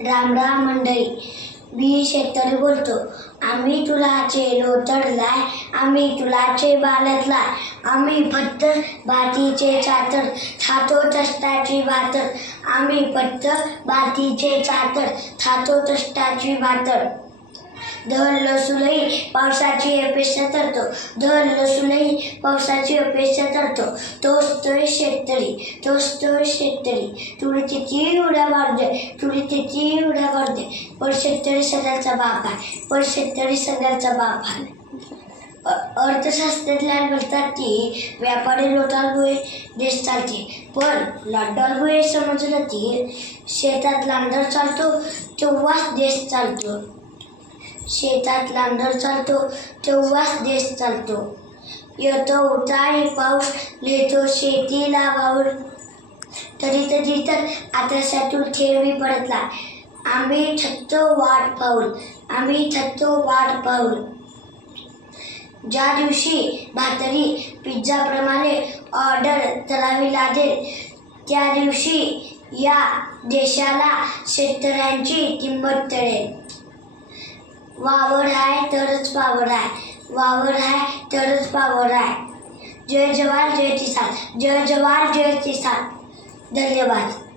राम राम मंडळी, मी शेतकरी बोलतो. आम्ही तुलाचे लोटरलाय, आम्ही तुलाचे बालतलाय, आम्ही फक्त भातीचे चातर खातो कष्टाची भाकर, आम्ही फक्त भातीचे चातर खातो कष्टाची भाकर. धन लसूलही पावसाची अपेक्षा करतो, धन लसूलही पावसाची अपेक्षा करतो. तोच तोय शेतकरी, तोच तोय शेतकरी. तुरी तिची उड्या मारते, तुरी तिची उड्या मारते. पण शेतकरी सगळ्याचा बाप आहे, पण शेतकरी सगळ्याचा बाप आहे. अर्थशास्त्रज्ञान म्हणतात की व्यापारी लोटांमुळे देश चालते, पण लाटांमुळे समजलं की शेतात लांडर चालतो तेव्हाच देश चालतो. शेतात लांडर चालतो तेव्हाच देश चालतो. येतो उतारी पाऊस, लेतो शेतीला वाऊर, तरी तर आकाशातून ठेवी परतला. आम्ही थकतो वाट पाऊल, आम्ही थकतो वाट पाऊल. ज्या दिवशी भाकरी पिझ्झाप्रमाणे ऑर्डर करावी लागेल, त्या दिवशी या देशाला शेतकऱ्यांची किंमत कळेल. वावर आहे तरच पावर आहे, वावर आहे तरच पावर आहे. जय जवान जय किसान, जय जवान जय किसान. धन्यवाद.